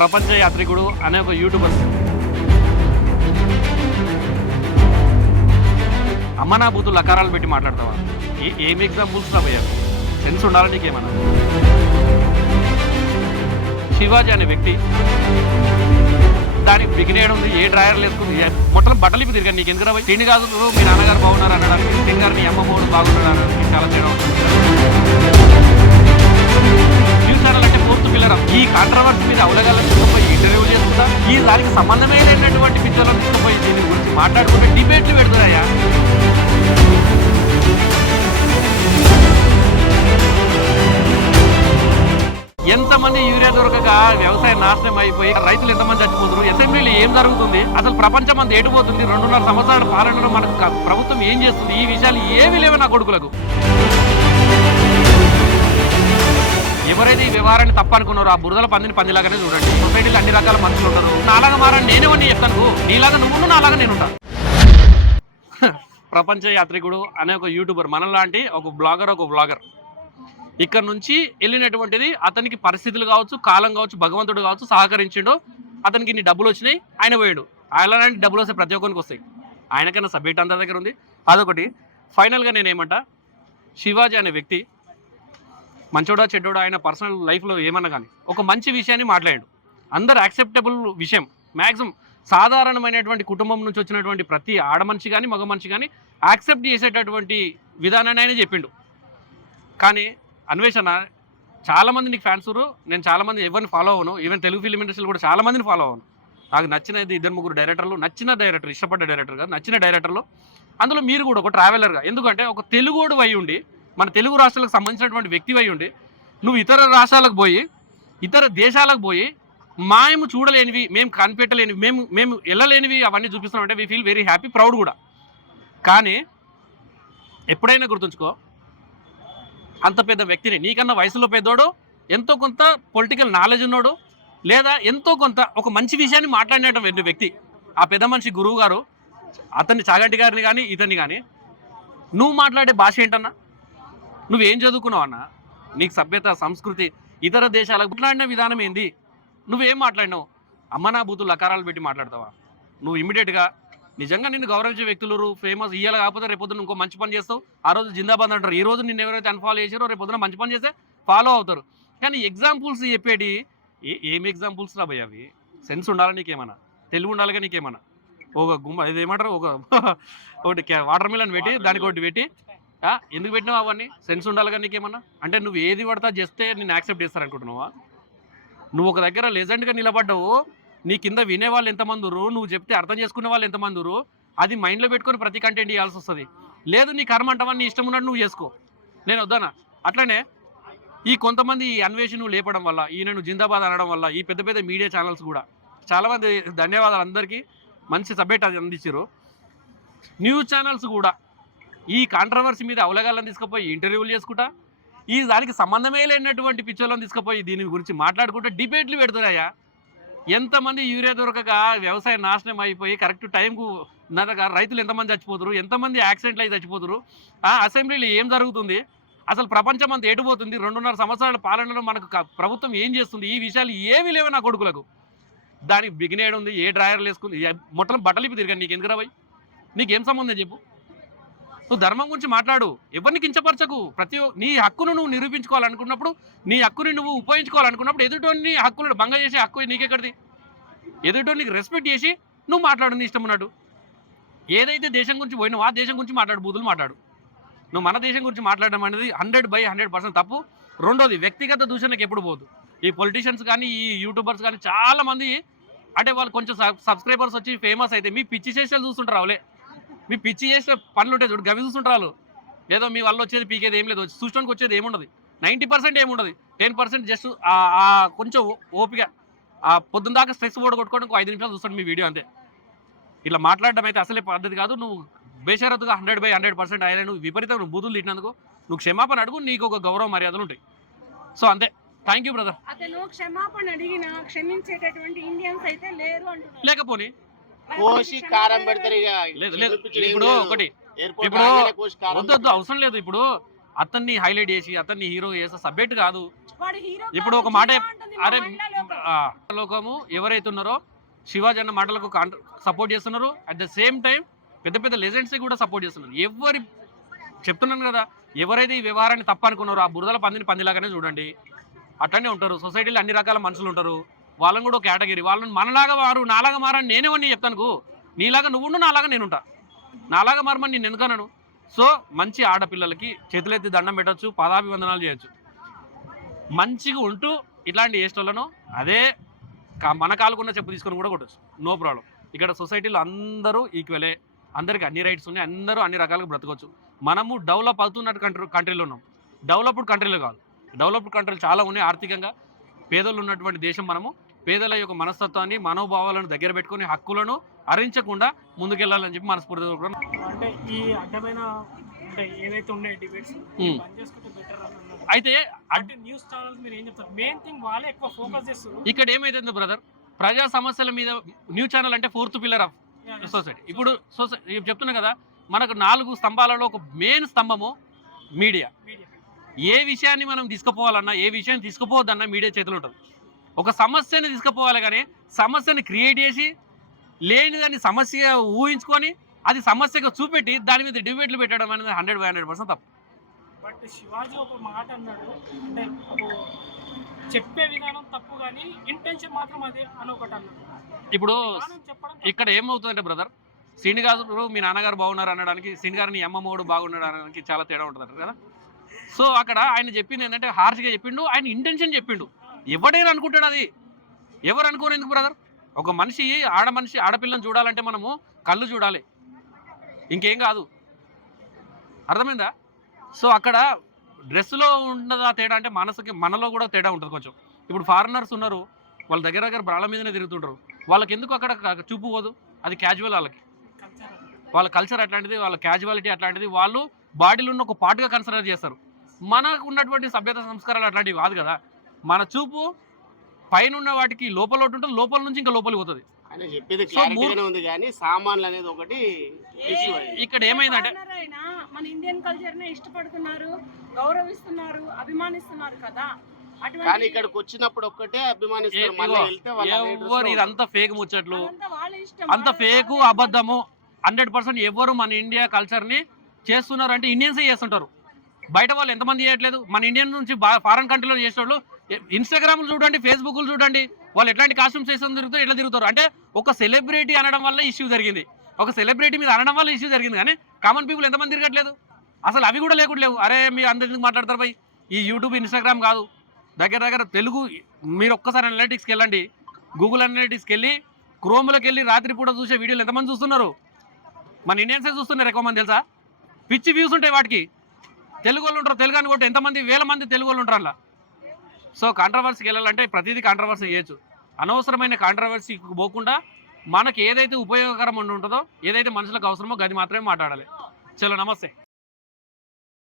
ప్రపంచ యాత్రికుడు అనే ఒక యూట్యూబర్. అమ్మనా బూతులు లకారాలు పెట్టి మాట్లాడతావా? ఏ ఏం ఎగ్జాంపుల్స్ రా భయ్యా? సెన్స్ ఉండాలి నీకేమన్నా? శివాజీ అనే వ్యక్తి దానికి బిగినేయడం ఉంది ఏ డ్రాయర్లు వేసుకుంది ఏ- బట్టలు ఇప్పి తిరిగాను నీకు ఎందుకు తిండి కాదు మీ నాన్నగారు బాగున్నారు అనడానికి తిండి గారు నీ అమ్మ బాగున్నారు అనడానికి చాలా తేడా ఉంటుంది. అంటే ఈ కాంట్రవర్సీ మీద అవలగాల తీసుకుపోయి ఇంటర్వ్యూ చేస్తుందా ఈ దానికి సంబంధమే లేనటువంటి పిక్చర్లను తీసుకుపోయి దీని గురించి మాట్లాడుకుంటే డిబేట్లు పెడుతున్నాయా? ఎంతమంది యూరియా దొరకక వ్యవసాయం నాశనం అయిపోయి రైతులు ఎంతమంది చచ్చిపోతున్నారు? అసెంబ్లీలో ఏం జరుగుతుంది? అసలు ప్రపంచం అంతా ఎటుపోతుంది రెండున్నర సంవత్సరాల పాలనలో మనకు ప్రభుత్వం ఏం చేస్తుంది? ఈ విషయాలు ఏమి లేవు నా కొడుకులకు. ఎవరైతే ఈ వ్యవహారాన్ని తప్పనుకున్నారో ఆ బురదల పందిని పందిలాగానే చూడండి. సొసైటీలో అన్ని రకాల మనుషులు ఉంటారు నాలాగా మారని నేనేమని చెప్తాను. నీలాగా నువ్వు నాలాగా నేను ఉంటాను ప్రపంచ యాత్రికుడు అనే ఒక యూట్యూబర్ మనలాంటి ఒక బ్లాగర్ ఒక బ్లాగర్ ఇక్కడ నుంచి వెళ్ళినటువంటిది అతనికి పరిస్థితులు కావచ్చు కాలం కావచ్చు భగవంతుడు కావచ్చు సహకరించిండు అతనికి ఇన్ని డబ్బులు వచ్చినాయి ఆయన పోయాడు. అలాంటి డబ్బులు వస్తే ప్రతి ఒక్కరికి వస్తాయి. ఆయనకన్నా సబ్జెక్ట్ అంతా దగ్గర ఉంది. అదొకటి. ఫైనల్గా నేనేమంటా? శివాజీ అనే వ్యక్తి మంచోడా చెడ్డోడా ఆయన పర్సనల్ లైఫ్లో ఏమన్నా కానీ ఒక మంచి విషయాన్ని మాట్లాడాడు. అందరు యాక్సెప్టబుల్ విషయం. మ్యాక్సిమం సాధారణమైనటువంటి కుటుంబం నుంచి వచ్చినటువంటి ప్రతి ఆడ మనిషి కానీ మగ మనిషి కానీ యాక్సెప్ట్ చేసేటటువంటి విధానాన్ని ఆయన చెప్పిండు. కానీ అన్వేషణ చాలామంది నీకు ఫ్యాన్స్ నేను చాలామంది ఎవరిని ఫాలో అవ్వను. ఈవెన్ తెలుగు ఫిలిం ఇండస్ట్రీలో కూడా చాలామందిని ఫాలో అవ్వను. నాకు నచ్చినది ఇద్దరు ముగ్గురు డైరెక్టర్లు నచ్చిన డైరెక్టర్ ఇష్టపడ్డ డైరెక్టర్ కాదు నచ్చిన డైరెక్టర్లు అందులో మీరు కూడా ఒక ట్రావెలర్గా ఎందుకంటే ఒక తెలుగోడు అయి ఉండి మన తెలుగు రాష్ట్రాలకు సంబంధించినటువంటి వ్యక్తి ఉండి నువ్వు ఇతర రాష్ట్రాలకు పోయి ఇతర దేశాలకు పోయి మేము చూడలేనివి మేము కనిపెట్టలేనివి మేము మేము వెళ్ళలేనివి అవన్నీ చూపిస్తున్నామంటే we feel very happy proud కూడా. కానీ ఎప్పుడైనా గుర్తుంచుకో అంత పెద్ద వ్యక్తిని నీకన్నా వయసులో పెద్దోడు ఎంతో కొంత పొలిటికల్ నాలెడ్జ్ ఉన్నాడు లేదా ఎంతో కొంత ఒక మంచి విషయాన్ని మాట్లాడినటువంటి వ్యక్తి ఆ పెద్ద మనిషి గురువు గారు అతన్ని చాగంటి గారిని కానీ ఇతన్ని కానీ నువ్వు మాట్లాడే భాష ఏంటన్నా? నువ్వేం చదువుకున్నావు అన్న? నీకు సభ్యత సంస్కృతి ఇతర దేశాలకు మాట్లాడిన విధానం ఏంది? నువ్వేం మాట్లాడినావు? అమ్మనా బూతులు అకారాలు పెట్టి మాట్లాడతావా? నువ్వు ఇమీడియట్గా నిజంగా నిన్ను గౌరవించే వ్యక్తులు ఫేమస్ ఇయ్యాలి కాకపోతే రేపొద్దున ఇంకో మంచి పని చేస్తావు. ఆ రోజు జిందాబాద్ అంటారు. ఈ రోజు నిన్ను ఎవరైతే అన్ఫాలో చేశారో రేపొద్దున మంచి పని చేస్తే ఫాలో అవుతారు. కానీ ఎగ్జాంపుల్స్ చెప్పేటి ఏ ఏం ఎగ్జాంపుల్స్ రాబోయే అవి? సెన్స్ ఉండాలి నీకేమన్నా? తెలివి ఉండాలిగా నీకేమన్నా? ఒక గుమ్మ ఇది ఏమంటారు ఒక ఒకటి వాటర్ మిలన్ పెట్టి దానికి ఒకటి పెట్టి ఎందుకు పెట్టినావు అవన్నీ? సెన్స్ ఉండాలి ఉండాలిగా నీకేమన్నా? అంటే నువ్వు ఏది పడతా చేస్తే నేను యాక్సెప్ట్ చేస్తారనుకుంటున్నావా నువ్వు ఒక దగ్గర లెజెండ్గా నిలబడ్డావు నీ కింద వినే వాళ్ళు ఎంతమంది ఉరు నువ్వు చెప్తే అర్థం చేసుకునే వాళ్ళు ఎంతమంది ఉరు అది మైండ్లో పెట్టుకొని ప్రతి కంటెంట్ ఇవ్వాల్సి వస్తుంది. లేదు నీ కర్మ అంటావా నీ ఇష్టం ఉన్నట్టు నువ్వు చేసుకో. నేను వద్దానా అట్లనే ఈ కొంతమంది ఈ అన్వేషణ లేపడం వల్ల ఈయనను జిందాబాద్ అనడం వల్ల ఈ పెద్ద పెద్ద మీడియా ఛానల్స్ కూడా చాలామంది ధన్యవాదాలు అందరికీ మంచి సబ్జెక్ట్ అది అందించారు. న్యూస్ ఛానల్స్ కూడా ఈ కాంట్రవర్సీ మీద అవలగాలను తీసుకుపోయి ఇంటర్వ్యూలు చేసుకుంటా? ఈ దానికి సంబంధమే లేనటువంటి పిచ్చోళ్ళని తీసుకుపోయి దీని గురించి మాట్లాడుకుంటే డిబేట్లు పెడుతున్నాయా? ఎంతమంది యూరియా దొరకక వ్యవసాయం నాశనం అయిపోయి కరెక్ట్ టైంకు నరక రైతులు ఎంతమంది చచ్చిపోతారు? ఎంతమంది యాక్సిడెంట్లు అయి చచ్చిపోతారు? ఆ అసెంబ్లీలో ఏం జరుగుతుంది? అసలు ప్రపంచం అంతా ఎటుపోతుంది రెండున్నర సంవత్సరాల పాలనలో మనకు ప్రభుత్వం ఏం చేస్తుంది? ఈ విషయాలు ఏమీ లేవు నా కొడుకులకు. దానికి బిగినేడు ఉంది ఏ డ్రాయర్లు వేసుకుంది? ఏ- బట్టలు ఇప్పి తిరిగాను నీకు ఎందుకు రాబాయి నీకేం సంబంధం చెప్పు. నువ్వు ధర్మం గురించి మాట్లాడు. ఎవరిని కించపరచకు? ప్రతి నీ హక్కును నువ్వు నిరూపించుకోవాలనుకున్నప్పుడు నీ హక్కుని నువ్వు ఉపయోగించుకోవాలనుకున్నప్పుడు ఎదుటోని హక్కులను భంగ చేసే హక్కు నీకెక్కడిది? ఎదుటోనికి రెస్పెక్ట్ చేసి నువ్వు మాట్లాడు నీ ఇష్టం ఉన్నట్టు. ఏదైతే దేశం గురించి పోయినావో ఆ దేశం గురించి మాట్లాడు బూతులు మాట్లాడు. నువ్వు మన దేశం గురించి మాట్లాడడం అనేది హండ్రెడ్ బై హండ్రెడ్ పర్సెంట్ తప్పు. రెండోది వ్యక్తిగత దూషణకు ఎప్పుడు పోదు. ఈ పొలిటీషియన్స్ కానీ ఈ యూట్యూబర్స్ కానీ చాలామంది అంటే వాళ్ళు కొంచెం సబ్స్క్రైబర్స్ వచ్చి ఫేమస్ అయితే మీ పిచ్చి చేసేలు చూస్తుంటారు అవలే మీ పిచ్చి చేసే పనులు ఉంటాయి చూడు గవి చూస్తుంటారు వాళ్ళు. ఏదో మీ వల్ల వచ్చేది పీకేది ఏం లేదు చూడడానికి వచ్చేది ఏముండదు. నైంటీ పర్సెంట్ ఏముండదు. టెన్ పర్సెంట్ జస్ట్ కొంచెం ఓపిక. ఆ పొద్దున్న దాకా స్ట్రెస్ బోర్డు కొట్టుకోవడం ఒక ఐదు నిమిషాలు చూస్తాడు మీ వీడియో అంతే. ఇట్లా మాట్లాడడం అయితే అసలే పద్ధతి కాదు. నువ్వు బేషరతుగా హండ్రెడ్ బై హండ్రెడ్ పర్సెంట్ ఆయన నువ్వు విపరీతం నువ్వు బూతులు తిట్టినందుకు నువ్వు క్షమాపణ అడుగు నీకు ఒక గౌరవ మర్యాదలు ఉంటాయి. సో అంతే. థ్యాంక్ యూ బ్రదర్ అతను క్షమాపణ అడిగిన క్షమించేటటువంటి ఇండియన్స్ అయితే లేరు అంటున్నారు లేకపోని కోసి కారం పెడతారు ఇక. లేదు లేదు. ఇప్పుడు. ఒకటి. ఇప్పుడు వద్దొద్దు అవసరం లేదు. ఇప్పుడు అతన్ని హైలైట్ చేసి అతన్ని హీరో చేసే సబ్జెక్ట్ కాదు. వాడు హీరో ఇప్పుడు ఒక మాట అరే లోకము ఎవరైతే ఉన్నారో శివాజీ అన్న మాటలకు సపోర్ట్ చేస్తున్నారు. అట్ ద సేమ్ టైం పెద్ద పెద్ద లెజెండ్స్ కూడా సపోర్ట్ చేస్తున్నారు. ఎవరి చెప్తున్నాను కదా ఎవరైతే ఈ వ్యవహారాన్ని తప్పు అనుకున్నారో ఆ బురదల పందిని పందిలాగానే చూడండి. అట్లనే ఉంటారు. సొసైటీలో అన్ని రకాల మనుషులు ఉంటారు. వాళ్ళని కూడా కేటగిరీ. వాళ్ళని మనలాగా వారు నాలాగా మారని నేనేమని చెప్తాను నీలాగా నువ్వుండు నాలాగా నేనుంటా. నాలాగా మారమని నేను ఎందుకన్నాను సో మంచి ఆడపిల్లలకి చేతులెత్తి దండం పెట్టొచ్చు పాదాభివందనాలు చేయొచ్చు. మంచిగా ఉంటూ ఇట్లాంటి ఏస్టోళ్ళను అదే మన కాలుకున్న చెప్పు తీసుకొని కూడా కొట్టచ్చు. No problem. ఇక్కడ సొసైటీలో అందరూ ఈక్వలే. అందరికి అన్ని రైట్స్ ఉన్నాయి. అందరూ అన్ని రకాలుగా బ్రతకవచ్చు మనము డెవలప్ అవుతున్నట్టు కంట్రీ కంట్రీలో ఉన్నాం. డెవలప్డ్ కంట్రీలో కాదు. డెవలప్డ్ కంట్రీలు చాలా ఉన్నాయి ఆర్థికంగా. పేదలు ఉన్నటువంటి దేశం మనము పేదల యొక్క మనస్తత్వాన్ని మనోభావాలను దగ్గర పెట్టుకొని హక్కులను హరించకుండా ముందుకెళ్ళాలని చెప్పి మనస్ఫూర్తిగా కూడా అంటే ఈ అడ్డమైన అంటే ఏదైతే ఉన్నాయి డిబేట్స్. బంద్ చేసుకుంటే బెటర్ అని అన్నారు. అయితే అంటే న్యూస్ ఛానల్స్ మీరు ఏం చెప్తారు? మెయిన్ థింగ్ వాళ్ళే ఎక్కువ ఫోకస్ చేస్తారు ఇక్కడ ఏమైతుంది బ్రదర్ ప్రజా సమస్యల మీద న్యూస్ ఛానల్ అంటే ఫోర్త్ పిల్లర్ ఆఫ్ సొసైటీ ఇప్పుడు సొసైటీ చెప్తున్నా కదా మనకు నాలుగు స్తంభాలలో ఒక మెయిన్ స్తంభము మీడియా మీడియా ఏ విషయాన్ని మనం తీసుకుపోవాలన్నా ఏ విషయాన్ని తీసుకుపోవద్దన్నా మీడియా చేతిలో ఉంటుంది. ఒక సమస్యని తీసుకుపోవాలి కానీ సమస్యని క్రియేట్ చేసి లేనిదాన్ని సమస్య ఊహించుకొని అది సమస్యగా చూపెట్టి దాని మీద డిబేట్లు పెట్టడం అనేది హండ్రెడ్ బై హండ్రెడ్ పర్సెంట్ తప్పు. బట్ శివాజీ ఒక మాట అన్నాడు అంటే చెప్పే విధానం తప్పు కానీ ఇంటెన్షన్ మాత్రం అదే అని ఒకటి అన్నాడు. ఇప్పుడు. ఇక్కడ ఏమవుతుందంటే బ్రదర్ శ్రీని గారు మీ నాన్నగారు బాగున్నారు అనడానికి శ్రీని గారు నీ బాగున్నాడు అనడానికి చాలా తేడా ఉంటుంది కదా. సో అక్కడ ఆయన చెప్పింది ఏంటంటే హార్ష్గా చెప్పిండు ఆయన ఇంటెన్షన్ చెప్పిండు. ఎవడైనా అనుకుంటాడు అది. ఎవరు అనుకోరు ఎందుకు బ్రదర్ ఒక మనిషి ఆడ మనిషి ఆడపిల్లని చూడాలంటే మనము కళ్ళు చూడాలి. ఇంకేం కాదు. అర్థమైందా? సో అక్కడ డ్రెస్సులో ఉన్నదా తేడా అంటే మనసుకి మనలో కూడా తేడా ఉంటుంది కొంచెం. ఇప్పుడు ఫారినర్స్ ఉన్నారు వాళ్ళ దగ్గర దగ్గర బ్రాళ్ళ మీదనే తిరుగుతుంటారు. వాళ్ళకి ఎందుకు అక్కడ చూపు పోదు? అది క్యాజువల్ వాళ్ళకి. వాళ్ళ కల్చర్ అట్లాంటిది వాళ్ళ క్యాజువాలిటీ అట్లాంటిది. వాళ్ళు బాడీలో ఉన్న ఒక పార్ట్గా కన్సిడర్ చేస్తారు. మనకు ఉన్నటువంటి సభ్యత సంస్కారాలు అట్లాంటివి కాదు కదా. మన చూపు పైన ఉన్న వాటికి లోపల ఒకటి ఉంటుంది లోపల నుంచి ఇంకా లోపలికి పోతుంది. ఆయన చెప్పేది సో క్లారిటీగానే ఉంది కానీ సామాన్లు అనేది ఒకటి ఇక్కడ ఏమైందంటే- మన ఇండియన్ కల్చర్ నే ఇష్టపడుతున్నారు గౌరవిస్తున్నారు అభిమానిస్తున్నారు కదా. కానీ ఇక్కడికి వచ్చినప్పుడు ఒక్కటే అభిమానిస్తారు. ఎవరు ఇదంతా ఫేక్ ముచ్చట్లు? అదంతా వాళ్ళ ఇష్టం. అంత ఫేకు అబద్ధము. హండ్రెడ్ పర్సెంట్ ఎవరు మన ఇండియా కల్చర్ని చేస్తున్నారు అంటే ఇండియన్సే చేస్తుంటారు? బయట వాళ్ళు ఎంతమంది చేయట్లేదు? మన ఇండియన్ నుంచి ఫారెన్ కంట్రీలో చేసేవాళ్ళు ఇన్స్టాగ్రామ్లు చూడండి ఫేస్బుక్లు చూడండి వాళ్ళు ఎట్లాంటి కాస్ట్యూమ్స్ వేసుకొని తిరుగుతారు ఎట్లా తిరుగుతారు. అంటే ఒక సెలబ్రిటీ అనడం వల్ల ఇష్యూ జరిగింది. ఒక సెలబ్రిటీ మీద అనడం వల్ల ఇష్యూ జరిగింది. కానీ కామన్ పీపుల్ ఎంతమంది తిరగట్లేదు? అసలు అవి కూడా లేకుండా లేవు. అరే మీరు అందరు ఎందుకు మాట్లాడతారు పోయి ఈ యూట్యూబ్ ఇన్స్టాగ్రామ్ కాదు. దగ్గర దగ్గర తెలుగు మీరు ఒక్కసారి అనలిటిక్స్కి వెళ్ళండి. గూగుల్ అనలిటిక్స్కి వెళ్ళి క్రోమ్లోకి వెళ్ళి రాత్రిపూట చూసే వీడియోలు ఎంతమంది చూస్తున్నారు? మన ఇండియన్సే చూస్తున్నారు ఎక్కువ మంది తెలుసా? పిచ్చి వ్యూస్ ఉంటాయి వాటికి. తెలుగు వాళ్ళు ఉంటారు తెలుగు అని కొట్టి ఎంతమంది వేల మంది తెలుగు వాళ్ళు ఉంటారు అలా సో కాంట్రవర్సీకి వెళ్ళాలంటే ప్రతిదీ కాంట్రవర్సీ చేయొచ్చు. అనవసరమైన కాంట్రవర్సీకి పోకుండా మనకి ఏదైతే ఉపయోగకరం ఉంటుందో ఏదైతే మనుషులకు అవసరమో గది మాత్రమే మాట్లాడాలి. చలో నమస్తే.